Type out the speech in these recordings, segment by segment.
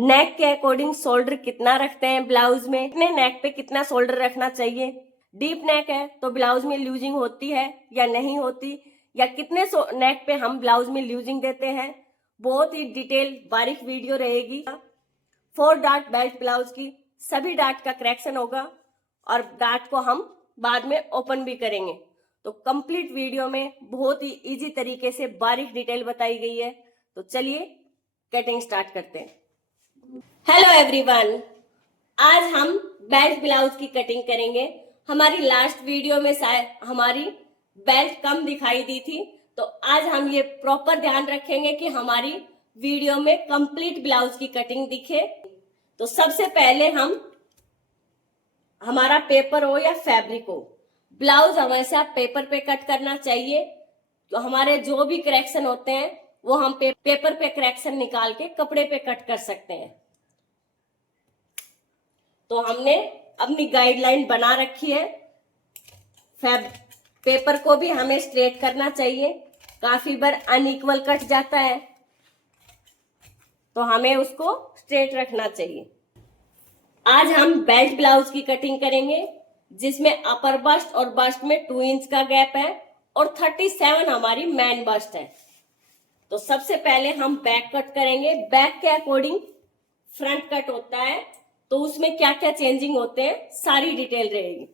नेक के according shoulder कितना रखते हैं ब्लाउज में, कितने नेक पे कितना शोल्डर रखना चाहिए, डीप नेक है तो ब्लाउज में लूजिंग होती है या नहीं होती, या कितने नेक पे हम ब्लाउज में लूजिंग देते हैं। बहुत ही डिटेल बारीक वीडियो रहेगी। 4 डार्ट बेल्ट ब्लाउज की सभी डार्ट का करेक्शन होगा और डार्ट को हम बाद में ओपन भी करेंगे। तो कंप्लीट वीडियो में बहुत ही इजी तरीके से बारीक डिटेल बताई गई है। तो चलिए कटिंग स्टार्ट करते हैं। हेलो एवरीवन, आज हम बेल्ट ब्लाउज की कटिंग करेंगे। हमारी लास्ट वीडियो में शायद हमारी बेल्ट कम दिखाई दी थी, तो आज हम ये प्रॉपर ध्यान रखेंगे कि हमारी वीडियो में कंप्लीट ब्लाउज की कटिंग दिखे। तो सबसे पहले हम हमारा पेपर हो या फैब्रिक हो, ब्लाउज हमेशा पेपर पे कट करना चाहिए। तो हमारे जो भी करेक्शन होते हैं वो हम पेपर पे करेक्शन निकाल के कपड़े पे कट कर सकते हैं। तो हमने अपनी गाइडलाइन बना रखी है। पेपर को भी हमें स्ट्रेट करना चाहिए, काफी बार अनइक्वल कट जाता है तो हमें उसको स्ट्रेट रखना चाहिए। आज हम बेल्ट ब्लाउज की कटिंग करेंगे जिसमें अपर बस्ट और बस्ट में 2 इंच का गैप है और 37 हमारी मैन बस्ट है। तो सबसे पहले हम बैक कट करेंगे। बैक के अकॉर्डिंग फ्रंट कट होता है, तो उसमें क्या क्या चेंजिंग होते हैं सारी डिटेल रहेगी।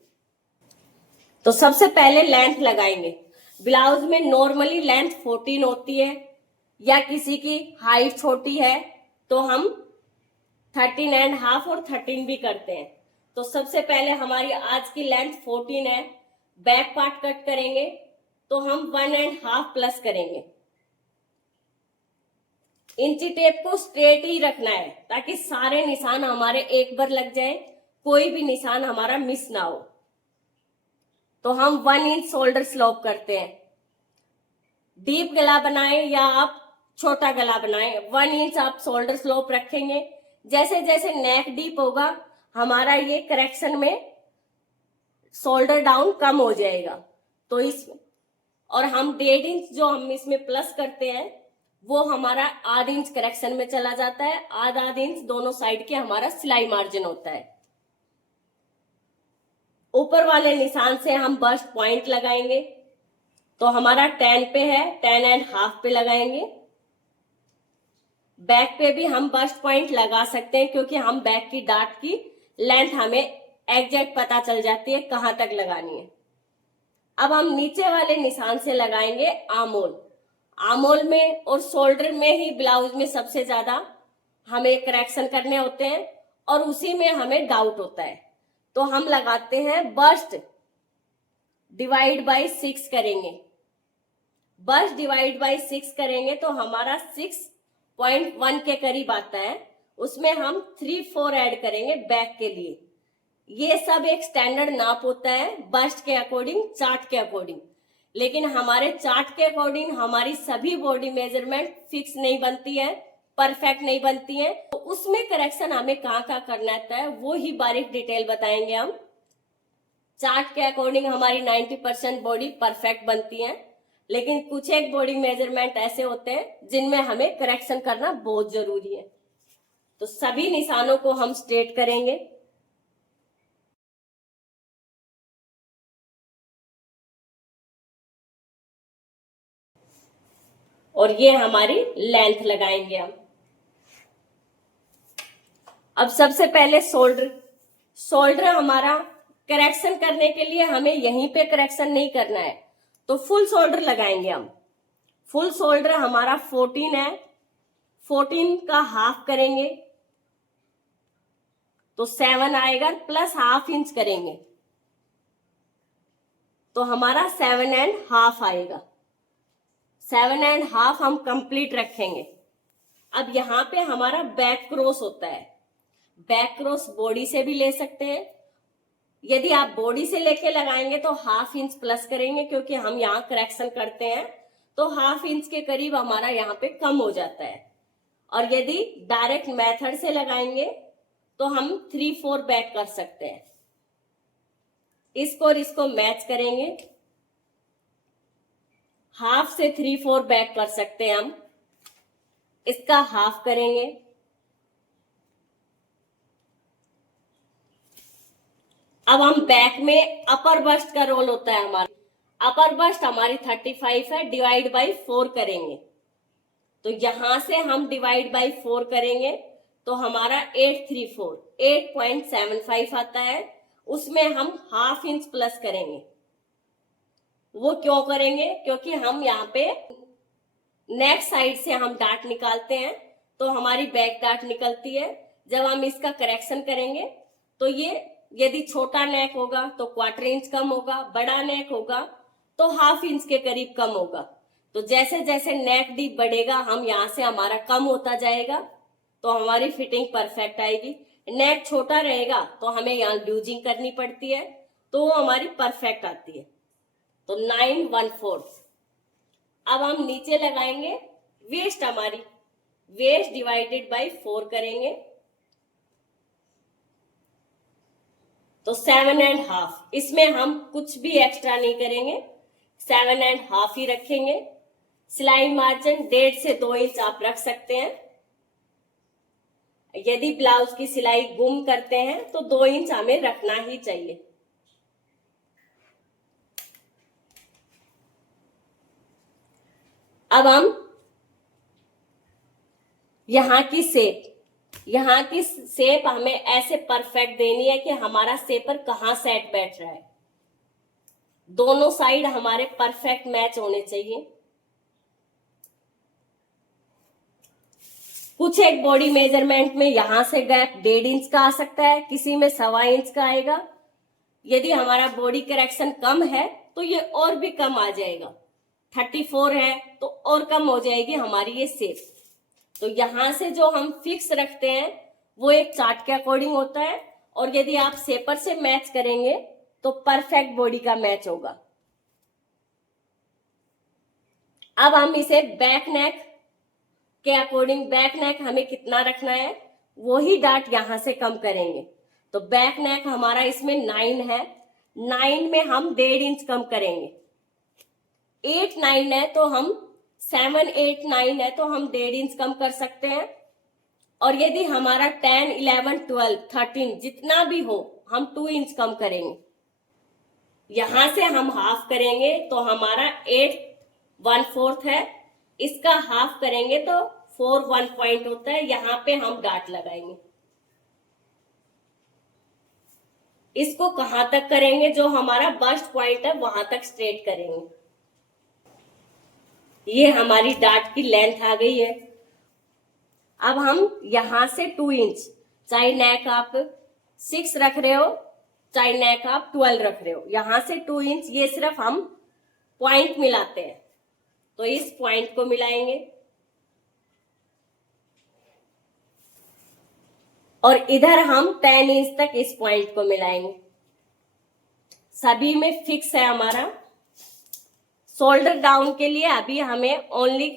तो सबसे पहले लेंथ लगाएंगे। ब्लाउज में नॉर्मली लेंथ 14 होती है, या किसी की हाइट छोटी है तो हम 13.5 और 13 भी करते हैं। तो सबसे पहले हमारी आज की लेंथ 14 है। बैक पार्ट कट करेंगे तो हम 1.5 प्लस करेंगे। इंची टेप को स्ट्रेट ही रखना है ताकि सारे निशान हमारे एक बार लग जाए, कोई भी निशान हमारा मिस ना हो। तो हम 1 इंच शोल्डर स्लोप करते हैं। डीप गला बनाएं या आप छोटा गला बनाएं, 1 इंच आप शोल्डर स्लोप रखेंगे। जैसे जैसे नेक डीप होगा हमारा ये करेक्शन में शोल्डर डाउन कम हो जाएगा। तो इसमें और हम 1.5 इंच जो हम इसमें प्लस करते हैं वो हमारा आध इंच करेक्शन में चला जाता है। आधा इंच दोनों साइड के हमारा सिलाई मार्जिन होता है। ऊपर वाले निशान से हम बस्ट पॉइंट लगाएंगे। तो हमारा 10 पे है, 10.5 पे लगाएंगे। बैक पे भी हम बस्ट पॉइंट लगा सकते हैं क्योंकि हम बैक की डार्ट की लेंथ हमें एग्जैक्ट पता चल जाती है कहां तक लगानी है। अब हम नीचे वाले निशान से लगाएंगे आमोल। आमोल में और शोल्डर में ही ब्लाउज में सबसे ज्यादा हमें करेक्शन करने होते हैं और उसी में हमें डाउट होता है। तो हम लगाते हैं बस्ट डिवाइड बाय 6 करेंगे। बस्ट डिवाइड बाय 6 करेंगे तो हमारा 6.1 के करीब आता है। उसमें हम 3/4 ऐड करेंगे बैक के लिए। ये सब एक स्टैंडर्ड नाप होता है बस्ट के अकॉर्डिंग, चार्ट के अकॉर्डिंग। लेकिन हमारे चार्ट के अकॉर्डिंग हमारी सभी बॉडी मेजरमेंट फिक्स नहीं बनती है, परफेक्ट नहीं बनती है। तो उसमें करेक्शन हमें कहाँ कहाँ करना होता है वो ही बारीक डिटेल बताएंगे हम। चार्ट के अकॉर्डिंग हमारी 90% बॉडी परफेक्ट बनती है, लेकिन कुछ एक बॉडी मेजरमेंट ऐसे होते हैं जिनमें हमें करेक्शन करना बहुत जरूरी है। तो सभी निशानों को हम स्ट्रेट करेंगे। और ये हमारी लेंथ लगाएंगे हम। अब सबसे पहले शोल्डर हमारा करेक्शन करने के लिए हमें यहीं पे करेक्शन नहीं करना है, तो फुल शोल्डर लगाएंगे हम। फुल शोल्डर हमारा 14 है, 14 का हाफ करेंगे तो 7 आएगा, प्लस ½ इंच करेंगे तो हमारा 7.5 आएगा। 7.5 हम कंप्लीट रखेंगे। अब यहाँ पे हमारा बैक क्रॉस होता है। बैक क्रॉस बॉडी से भी ले सकते हैं। यदि आप बॉडी से लेके लगाएंगे तो ½ इंच प्लस करेंगे क्योंकि हम यहाँ करेक्शन करते हैं, तो ½ इंच के करीब हमारा यहाँ पे कम हो जाता है। और यदि डायरेक्ट मेथड से लगाएंगे तो हम 3/4 बैक कर सकते हैं। इसको और इसको मैच करेंगे, ½ से 3/4 बैक कर सकते हैं हम। इसका ½ करेंगे अब हम बैक में अपर बस्ट का रोल होता है हमारा, अपर बस्ट हमारी 35 है, डिवाइड बाई 4 करेंगे। तो यहां से हम डिवाइड बाई 4 करेंगे तो हमारा 875 आता है। उसमें हम हाफ इंच प्लस करेंगे। वो क्यों करेंगे? क्योंकि हम यहाँ पे नेक साइड से हम डार्ट निकालते हैं तो हमारी बैक डार्ट निकलती है। जब हम इसका करेक्शन करेंगे तो ये यदि छोटा नेक होगा तो 1/4 इंच कम होगा, बड़ा नेक होगा तो हाफ इंच के करीब कम होगा। तो जैसे जैसे नेक डीप बढ़ेगा हम यहाँ से हमारा कम होता जाएगा तो हमारी फिटिंग परफेक्ट आएगी। नेक छोटा रहेगा तो हमें यहाँ लूजिंग करनी पड़ती है तो वो हमारी परफेक्ट आती है। तो 9/1/4। अब हम नीचे लगाएंगे वेस्ट, हमारी वेस्ट डिवाइडेड बाई 4 करेंगे तो 7.5। इसमें हम कुछ भी एक्स्ट्रा नहीं करेंगे, 7.5 ही रखेंगे। सिलाई मार्जिन 1.5 से 2 इंच आप रख सकते हैं। यदि ब्लाउज की सिलाई गुम करते हैं तो 2 इंच हमें रखना ही चाहिए। अब हम यहाँ की शेप हमें ऐसे परफेक्ट देनी है कि हमारा शेपर कहाँ सेट बैठ रहा है। दोनों साइड हमारे परफेक्ट मैच होने चाहिए। कुछ एक बॉडी मेजरमेंट में यहां से गैप 1.5 इंच का आ सकता है, किसी में 1.25 इंच का आएगा। यदि हमारा बॉडी करेक्शन कम है तो ये और भी कम आ जाएगा। 34 है तो और कम हो जाएगी हमारी ये शेप। तो यहां से जो हम फिक्स रखते हैं वो एक चार्ट के अकॉर्डिंग होता है और यदि आप शेपर से मैच करेंगे तो परफेक्ट बॉडी का मैच होगा। अब हम इसे बैक नेक के अकॉर्डिंग, बैक नेक हमें कितना रखना है वही डार्ट यहां से कम करेंगे। तो बैक नेक हमारा इसमें 9 है, 9 में हम 1.5 इंच कम करेंगे। 8 9 है तो हम 7 8 9 है तो हम 1.5 इंच कम कर सकते हैं। और यदि हमारा 10 11 12 13 जितना भी हो हम 2 इंच कम करेंगे। यहां से हम हाफ करेंगे तो हमारा 8/1/4 है, इसका हाफ करेंगे तो 4 1 पॉइंट होता है। यहां पे हम डार्ट लगाएंगे। इसको कहां तक करेंगे? जो हमारा बस्ट पॉइंट है वहां तक स्ट्रेट करेंगे। ये हमारी डार्ट की लेंथ आ गई है। अब हम यहां से 2 इंच, चाहे नेक आप 6 रख रहे हो चाहे नेक आप 12 रख रहे हो, यहां से 2 इंच ये सिर्फ हम पॉइंट मिलाते हैं। तो इस पॉइंट को मिलाएंगे और इधर हम 10 इंच तक इस पॉइंट को मिलाएंगे। सभी में फिक्स है हमारा। शोल्डर डाउन के लिए अभी हमें ओनली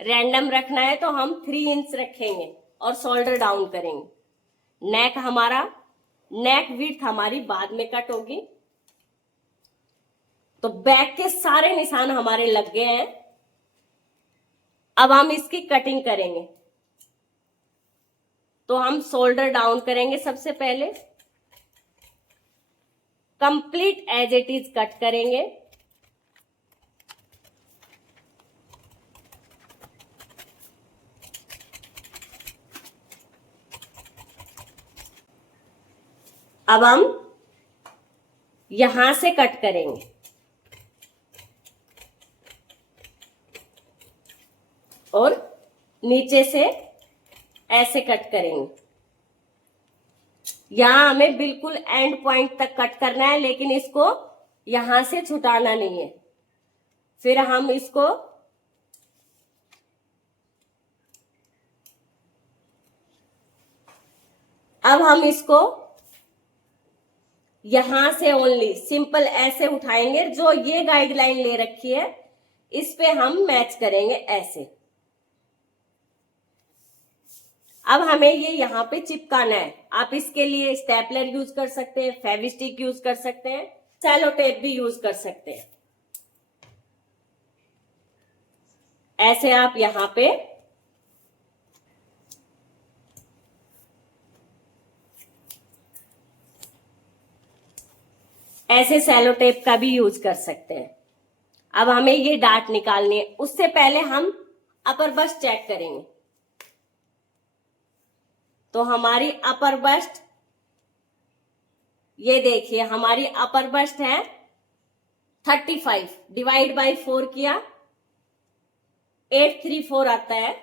रैंडम रखना है तो हम 3 इंच रखेंगे और शोल्डर डाउन करेंगे। नेक हमारा, नेक विड्थ हमारी बाद में कट होगी। तो बैक के सारे निशान हमारे लग गए हैं। अब हम इसकी कटिंग करेंगे। तो हम शोल्डर डाउन करेंगे। सबसे पहले complete as it is cut करेंगे। अब हम यहां से कट करेंगे और नीचे से ऐसे कट करेंगे। यहां हमें बिल्कुल एंड पॉइंट तक कट करना है, लेकिन इसको यहां से छुटाना नहीं है। फिर हम इसको अब हम इसको यहां से ओनली सिंपल ऐसे उठाएंगे। जो ये गाइडलाइन ले रखी है इस पे हम मैच करेंगे ऐसे। अब हमें ये यहाँ पे चिपकाना है। आप इसके लिए स्टेपलर यूज कर सकते हैं, फेविस्टिक यूज कर सकते हैं, सेलो टेप भी यूज कर सकते हैं। ऐसे आप यहाँ पे ऐसे सेलो टेप का भी यूज कर सकते हैं। अब हमें ये डाट निकालनी है, उससे पहले हम अपर बस्ट चेक करेंगे। तो हमारी अपर बस्ट, ये देखिए हमारी अपर बस्ट है 35, डिवाइड बाई 4 किया 834 आता है,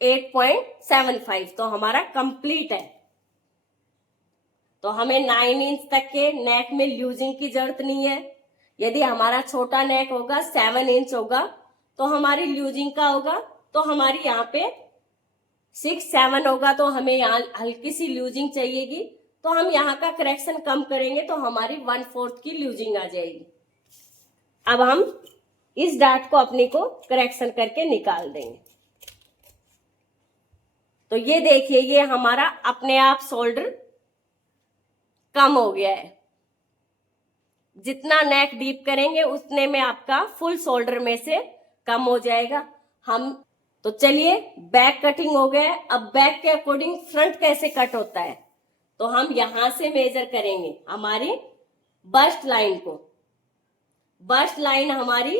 8.75, तो हमारा कंप्लीट है। तो हमें 9 इंच तक के नेक में लूजिंग की जरूरत नहीं है। यदि हमारा छोटा नेक होगा 7 इंच होगा तो हमारी लूजिंग का होगा, तो हमारी यहाँ पे 6-7 होगा तो हमें यहाँ हल्की सी लूजिंग चाहिएगी, तो हम यहाँ का करेक्शन कम करेंगे तो हमारी 1/4 की लूजिंग आ जाएगी। अब हम इस डाट को अपनी को करेक्शन करके निकाल देंगे। तो ये देखिए ये हमारा अपने आप शोल्डर कम हो गया है। जितना नेक डीप करेंगे उतने में आपका फुल शोल्डर में से कम हो जाएगा। हम तो चलिए बैक कटिंग हो गया है। अब बैक के अकॉर्डिंग फ्रंट कैसे कट होता है, तो हम यहां से मेजर करेंगे हमारी बस्ट लाइन को। बस्ट लाइन हमारी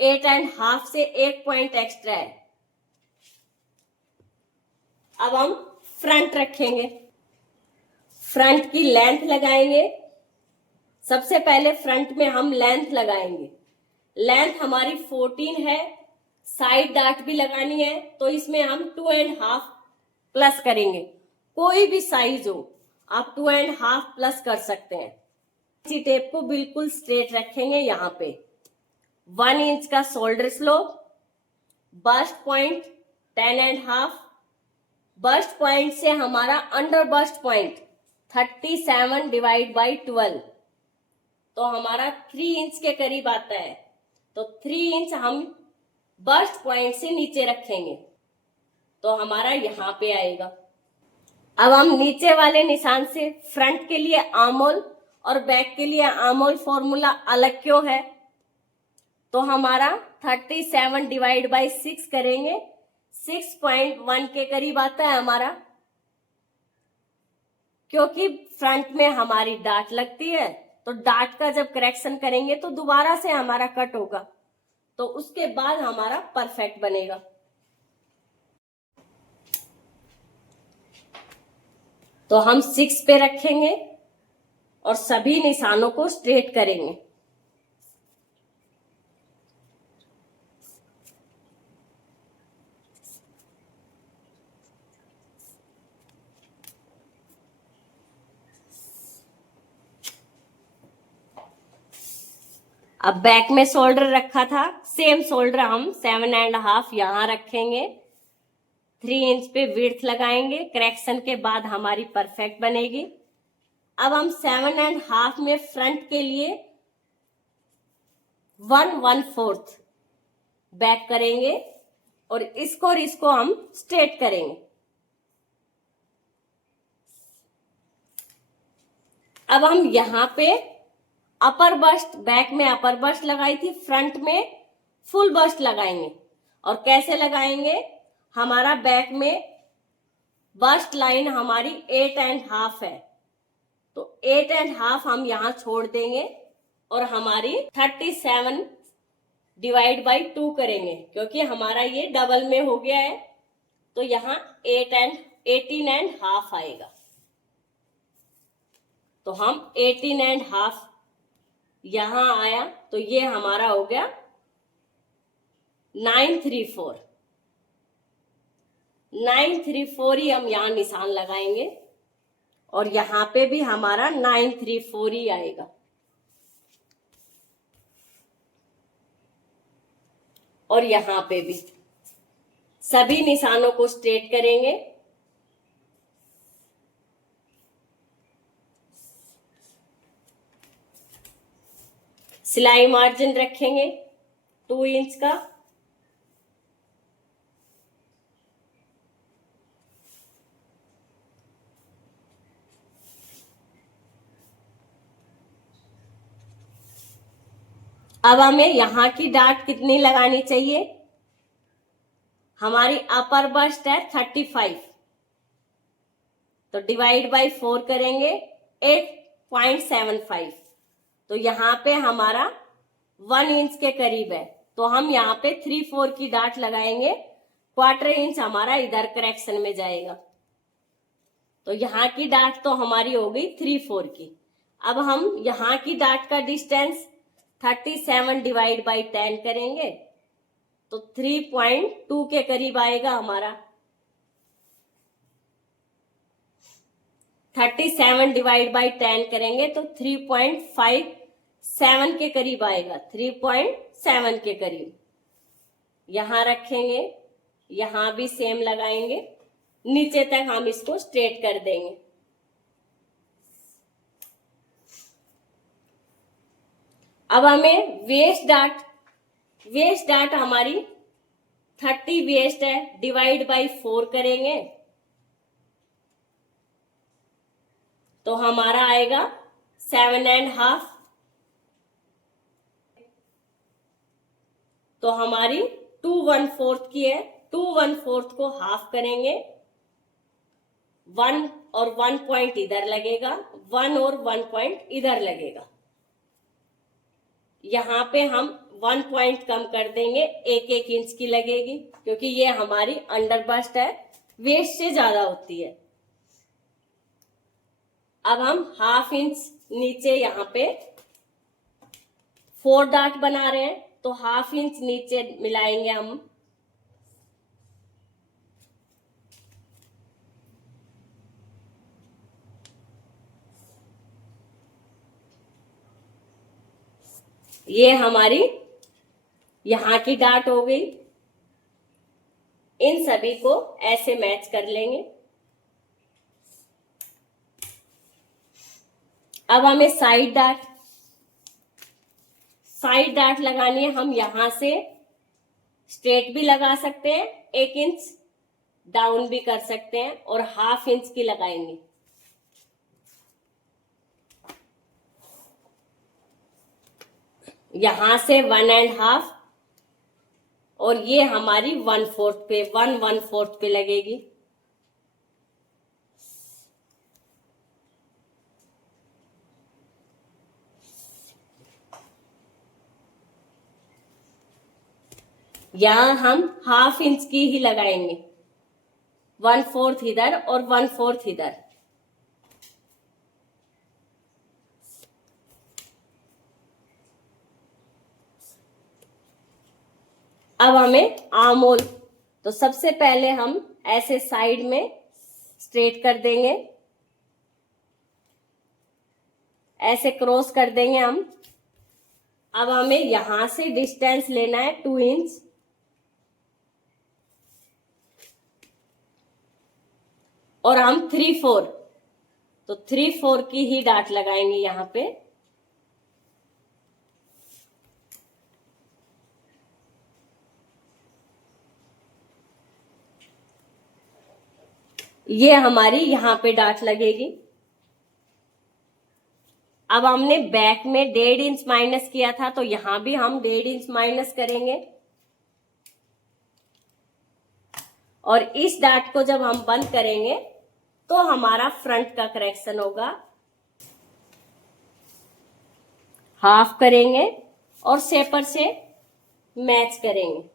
8.5 से 1 पॉइंट एक्स्ट्रा है। अब हम फ्रंट रखेंगे, फ्रंट की लेंथ लगाएंगे। सबसे पहले फ्रंट में हम लेंथ लगाएंगे। लेंथ हमारी 14 है, साइड डाट भी लगानी है तो इसमें हम 2.5 प्लस करेंगे। कोई भी साइज हो आप 2.5 प्लस कर सकते हैं। इसी टेप को बिल्कुल स्ट्रेट रखेंगे। यहाँ पे 1 इंच का shoulder slope, bast point 10.5, bast point से हमारा under bast point 37 divide by 12, तो हमारा 3 इंच के करीब आता है। तो 3 इंच हम बस्ट पॉइंट से नीचे रखेंगे तो हमारा यहाँ पे आएगा। अब हम नीचे वाले निशान से फ्रंट के लिए आर्महोल और बैक के लिए आर्महोल फॉर्मूला अलग क्यों है, तो हमारा 37 डिवाइड बाई 6 करेंगे, 6.1 के करीब आता है हमारा। क्योंकि फ्रंट में हमारी डाट लगती है तो डाट का जब करेक्शन करेंगे तो दोबारा से हमारा कट होगा, तो उसके बाद हमारा परफेक्ट बनेगा। तो हम 6 पे रखेंगे और सभी निशानों को स्ट्रेट करेंगे। अब बैक में शोल्डर रखा था, सेम शोल्डर हम 7.5 यहां रखेंगे। 3 इंच पे विड्थ लगाएंगे, करेक्शन के बाद हमारी परफेक्ट बनेगी। अब हम 7.5 में फ्रंट के लिए 1/4 बैक करेंगे और इसको हम स्ट्रेट करेंगे। अब हम यहां पे अपर बस्ट, बैक में अपर बस्ट लगाई थी, फ्रंट में फुल बस्ट लगाएंगे। और कैसे लगाएंगे, हमारा बैक में बस्ट लाइन हमारी 8.5 है तो 8.5 हम यहां छोड़ देंगे और हमारी 37 डिवाइड बाई 2 करेंगे, क्योंकि हमारा ये डबल में हो गया है तो यहाँ 18.5 आएगा। तो हम 18.5 यहां आया तो ये हमारा हो गया 934। 934 ही हम यहां निशान लगाएंगे और यहां पे भी हमारा 934 ही आएगा। और यहां पे भी सभी निशानों को स्ट्रेट करेंगे। सिलाई मार्जिन रखेंगे 2 इंच का। अब हमें यहां की डाट कितनी लगानी चाहिए, हमारी अपर बस्ट है 35 तो डिवाइड बाई 4 करेंगे, 0.75। तो यहाँ पे हमारा 1 इंच के करीब है, तो हम यहाँ पे 3/4 की डाट लगाएंगे, 1/4 इंच हमारा इधर करेक्शन में जाएगा। तो यहाँ की डाट तो हमारी हो गई 3/4 की। अब हम यहाँ की डाट का डिस्टेंस 37 डिवाइड बाई 10 करेंगे तो 3.2 के करीब आएगा हमारा। 37 डिवाइड बाई 10 करेंगे तो 3.57 के करीब आएगा, 3.7 के करीब। यहां रखेंगे, यहां भी सेम लगाएंगे, नीचे तक हम इसको स्ट्रेट कर देंगे। अब हमें वेस्ट डाट हमारी 30 वेस्ट है, डिवाइड बाई 4 करेंगे तो हमारा आएगा 7.5। तो हमारी 2/4 की है, 2/4 को हाफ करेंगे, 1 और 1 पॉइंट इधर लगेगा, 1 और 1 पॉइंट इधर लगेगा। यहाँ पे हम 1 पॉइंट कम कर देंगे, 1 इंच की लगेगी, क्योंकि ये हमारी अंडर बस्ट है, वेस्ट से ज्यादा होती है। अब हम 1/2 इंच नीचे यहाँ पे 4 डाट बना रहे हैं, तो 1/2 इंच नीचे मिलाएंगे हम। ये हमारी यहां की डाट हो गई। इन सभी को ऐसे मैच कर लेंगे। अब हमें साइड डाट लगानी है। हम यहां से स्ट्रेट भी लगा सकते हैं, 1 इंच डाउन भी कर सकते हैं, और 1/2 इंच की लगाएंगे। यहां से 1.5 और ये हमारी 1/4 पे 1/4 पे लगेगी। यहां हम 1/2 इंच की ही लगाएंगे, 1/4 इधर और 1/4 इधर। अब हमें आर्म होल, तो सबसे पहले हम ऐसे साइड में स्ट्रेट कर देंगे, ऐसे क्रॉस कर देंगे हम। अब हमें यहां से डिस्टेंस लेना है 2 इंच, और हम 3/4, तो 3/4 की ही डाट लगाएंगे यहां पे। ये हमारी यहां पे डाट लगेगी। अब हमने बैक में 1.5 इंच माइनस किया था, तो यहां भी हम 1.5 इंच माइनस करेंगे, और इस डाट को जब हम बंद करेंगे तो हमारा फ्रंट का करेक्शन होगा। 1/2 करेंगे और शेपर से मैच करेंगे।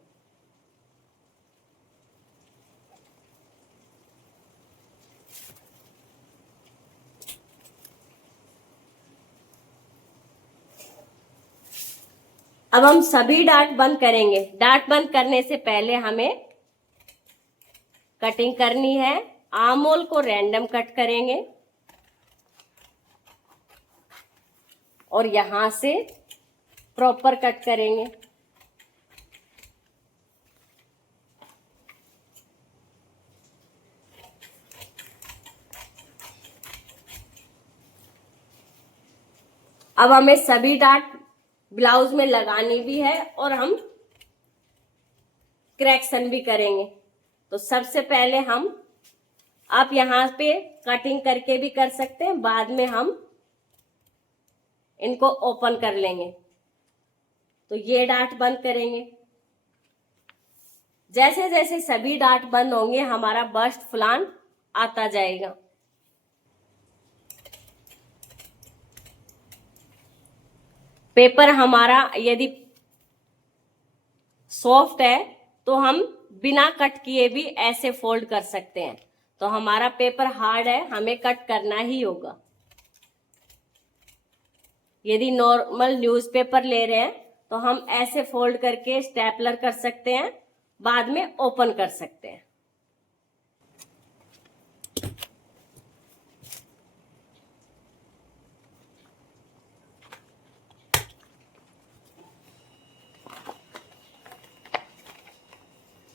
अब हम सभी डाट बंद करेंगे। डाट बंद करने से पहले हमें कटिंग करनी है। आर्म होल को रैंडम कट करेंगे और यहां से प्रॉपर कट करेंगे। अब हमें सभी डाट ब्लाउज में लगानी भी है और हम करेक्शन भी करेंगे। तो सबसे पहले हम, आप यहां पे कटिंग करके भी कर सकते हैं, बाद में हम इनको ओपन कर लेंगे। तो ये डाट बंद करेंगे। जैसे जैसे सभी डाट बंद होंगे हमारा बस्ट फुलान आता जाएगा। पेपर हमारा यदि सॉफ्ट है तो हम बिना कट किए भी ऐसे फोल्ड कर सकते हैं। तो हमारा पेपर हार्ड है, हमें कट करना ही होगा। यदि नॉर्मल न्यूज़पेपर ले रहे हैं तो हम ऐसे फोल्ड करके स्टेपलर कर सकते हैं, बाद में ओपन कर सकते हैं।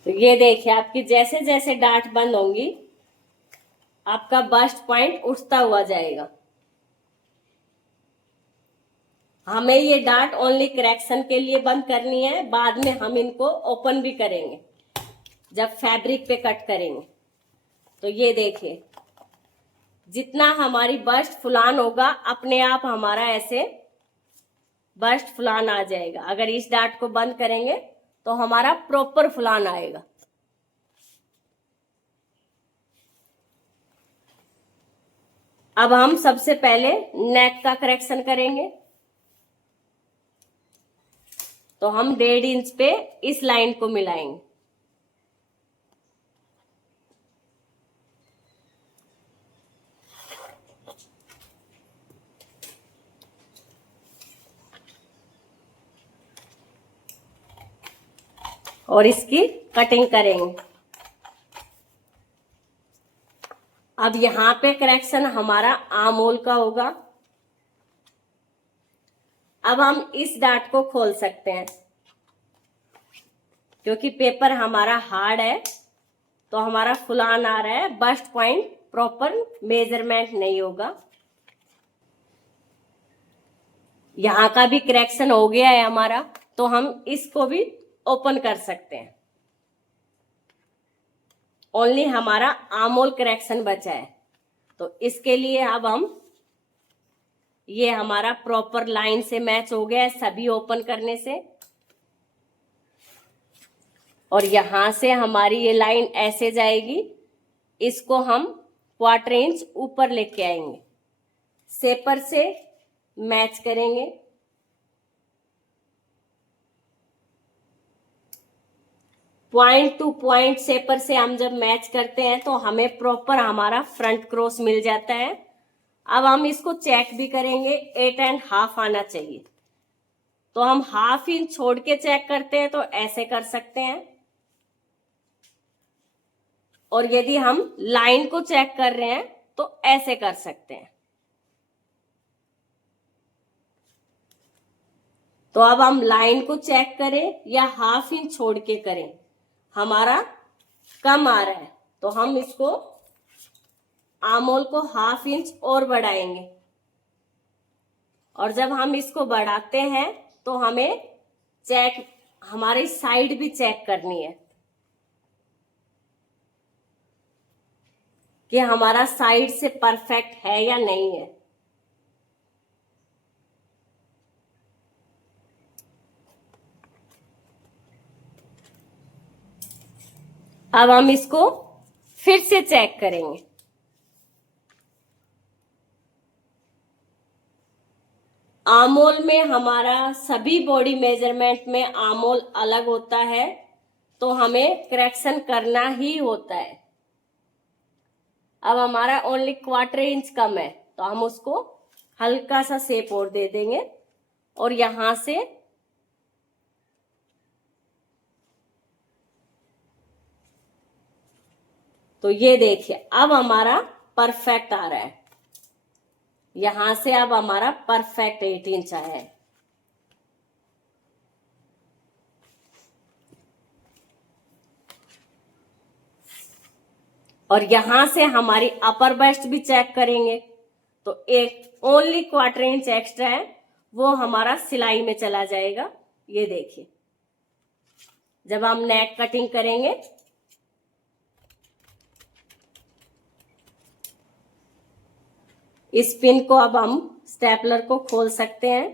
तो ये देखिए, आपकी जैसे जैसे डार्ट बंद होंगी आपका बस्ट पॉइंट उठता हुआ जाएगा। हमें ये डार्ट ओनली करेक्शन के लिए बंद करनी है, बाद में हम इनको ओपन भी करेंगे जब फैब्रिक पे कट करेंगे। तो ये देखिए, जितना हमारी बस्ट फुलान होगा अपने आप हमारा ऐसे बस्ट फुलान आ जाएगा। अगर इस डार्ट को बंद करेंगे तो हमारा प्रॉपर फुलान आएगा। अब हम सबसे पहले नेक का करेक्शन करेंगे। तो हम 1.5 इंच पे इस लाइन को मिलाएंगे। और इसकी कटिंग करेंगे। अब यहां पे करेक्शन हमारा आर्म होल का होगा। अब हम इस डार्ट को खोल सकते हैं, क्योंकि पेपर हमारा हार्ड है तो हमारा फुलान आ रहा है, बस्ट पॉइंट प्रॉपर मेजरमेंट नहीं होगा। यहां का भी करेक्शन हो गया है हमारा, तो हम इसको भी ओपन कर सकते हैं। ओनली हमारा आर्म होल करेक्शन बचा है। तो इसके लिए अब हम, ये हमारा प्रॉपर लाइन से मैच हो गया है सभी ओपन करने से। और यहां से हमारी ये लाइन ऐसे जाएगी, इसको हम 1/4 इंच ऊपर लेके आएंगे, शेपर से मैच करेंगे। पॉइंट टू पॉइंट शेपर से हम जब मैच करते हैं तो हमें प्रॉपर हमारा फ्रंट क्रॉस मिल जाता है। अब हम इसको चेक भी करेंगे, 8.5 आना चाहिए। तो हम 1/2 इंच छोड़ के चेक करते हैं तो ऐसे कर सकते हैं। और यदि हम लाइन को चेक कर रहे हैं तो ऐसे कर सकते हैं। तो अब हम लाइन को चेक करें या 1/2 इंच छोड़ के करें, हमारा कम आ रहा है तो हम इसको आर्म होल को 1/2 इंच और बढ़ाएंगे। और जब हम इसको बढ़ाते हैं तो हमें चेक, हमारी साइड भी चेक करनी है कि हमारा साइड से परफेक्ट है या नहीं है। अब हम इसको फिर से चेक करेंगे। आर्म होल में हमारा सभी बॉडी मेजरमेंट में आर्म होल अलग होता है, तो हमें करेक्शन करना ही होता है। अब हमारा ओनली 1/4 इंच कम है तो हम उसको हल्का सा शेप और दे देंगे। और यहां से तो ये देखिए, अब हमारा परफेक्ट आ रहा है। यहां से अब हमारा परफेक्ट 8 इंच आया है। और यहां से हमारी अपर बेस्ट भी चेक करेंगे तो एक ओनली 1/4 इंच एक्स्ट्रा है, वो हमारा सिलाई में चला जाएगा। ये देखिए, जब हम नेक कटिंग करेंगे इस पिन को अब हम स्टेपलर को खोल सकते हैं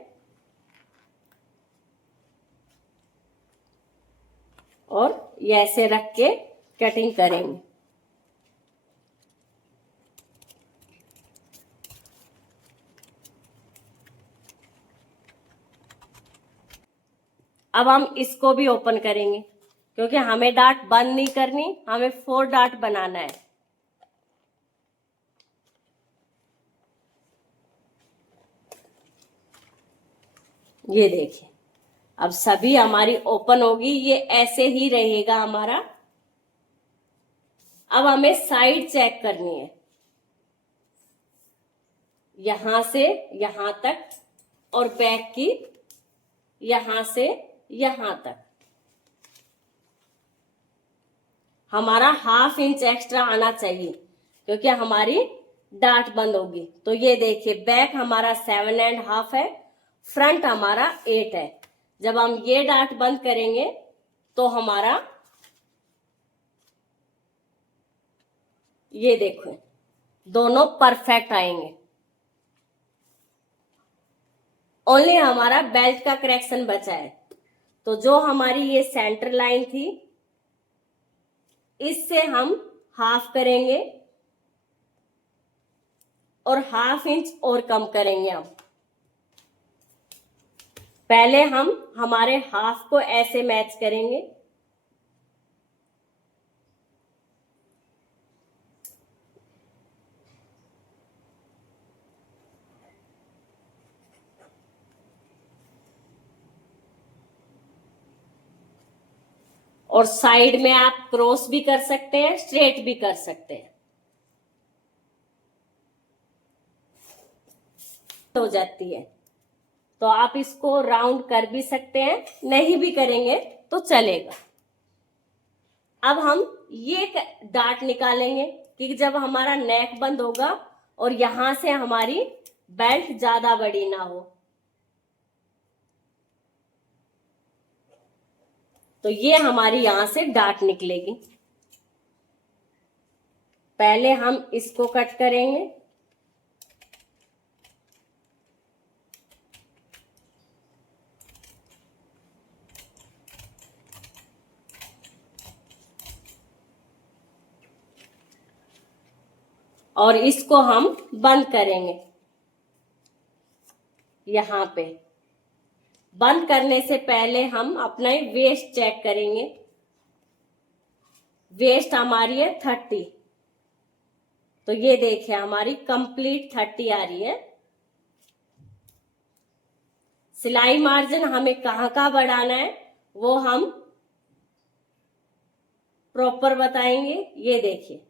और ये ऐसे रख के कटिंग करेंगे। अब हम इसको भी ओपन करेंगे क्योंकि हमें डाट बंद नहीं करनी, हमें 4 डाट बनाना है। ये देखिए अब सभी हमारी ओपन होगी, ये ऐसे ही रहेगा हमारा। अब हमें साइड चेक करनी है, यहां से यहां तक और बैक की यहां से यहां तक हमारा 1/2 इंच एक्स्ट्रा आना चाहिए क्योंकि हमारी डाट बंद होगी। तो ये देखिए बैक हमारा 7.5 है, फ्रंट हमारा 8 है। जब हम ये डाट बंद करेंगे तो हमारा ये देखो दोनों परफेक्ट आएंगे। ओनली हमारा बेल्ट का करेक्शन बचा है। तो जो हमारी ये सेंटर लाइन थी इससे हम हाफ करेंगे और 1/2 इंच और कम करेंगे। हम पहले हम हमारे हाफ को ऐसे मैच करेंगे, और साइड में आप क्रॉस भी कर सकते हैं, स्ट्रेट भी कर सकते हैं। हो जाती है तो आप इसको राउंड कर भी सकते हैं, नहीं भी करेंगे तो चलेगा। अब हम ये डाट निकालेंगे कि जब हमारा नेक बंद होगा और यहां से हमारी बेल्ट ज्यादा बड़ी ना हो। तो ये हमारी यहां से डाट निकलेगी। पहले हम इसको कट करेंगे, और इसको हम बंद करेंगे। यहां पे बंद करने से पहले हम अपना वेस्ट चेक करेंगे। वेस्ट हमारी है 30। तो ये देखिए हमारी कंप्लीट 30 आ रही है। सिलाई मार्जिन हमें कहाँ कहाँ बढ़ाना है वो हम प्रॉपर बताएंगे। ये देखिए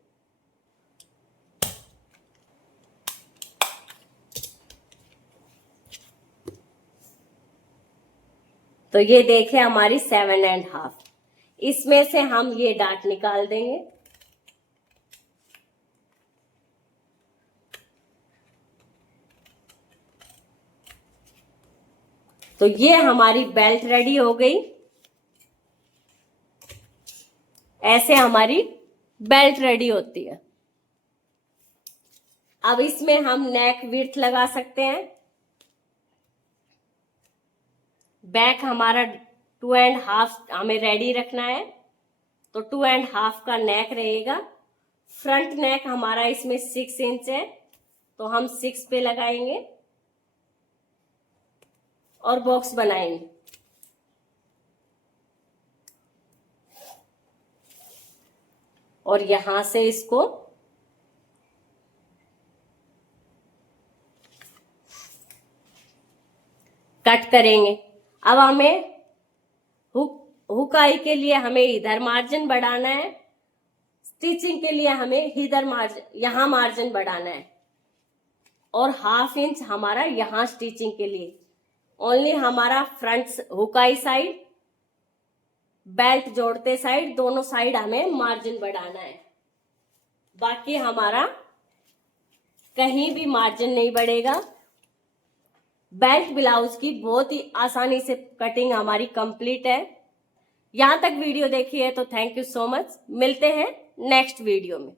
तो ये देखिए हमारी 7.5, इसमें से हम ये डाट निकाल देंगे। तो ये हमारी बेल्ट रेडी हो गई। ऐसे हमारी बेल्ट रेडी होती है। अब इसमें हम नेक विड्थ लगा सकते हैं। बैक हमारा 2.5 हमें रेडी रखना है, तो 2.5 का नेक रहेगा। फ्रंट नेक हमारा इसमें 6 इंच है, तो हम 6 पे लगाएंगे और बॉक्स बनाएंगे। और यहां से इसको कट करेंगे। अब हमें हुकाई के लिए हमें इधर मार्जिन बढ़ाना है, स्टिचिंग के लिए हमें इधर मार्जिन यहां मार्जिन बढ़ाना है, और 1/2 इंच हमारा यहां स्टिचिंग के लिए। ओनली हमारा फ्रंट हुकाई साइड, बेल्ट जोड़ते साइड, दोनों साइड हमें मार्जिन बढ़ाना है। बाकी हमारा कहीं भी मार्जिन नहीं बढ़ेगा। बेल्ट ब्लाउज की बहुत ही आसानी से कटिंग हमारी कंप्लीट है। यहां तक वीडियो देखी है तो थैंक यू सो मच। मिलते हैं नेक्स्ट वीडियो में।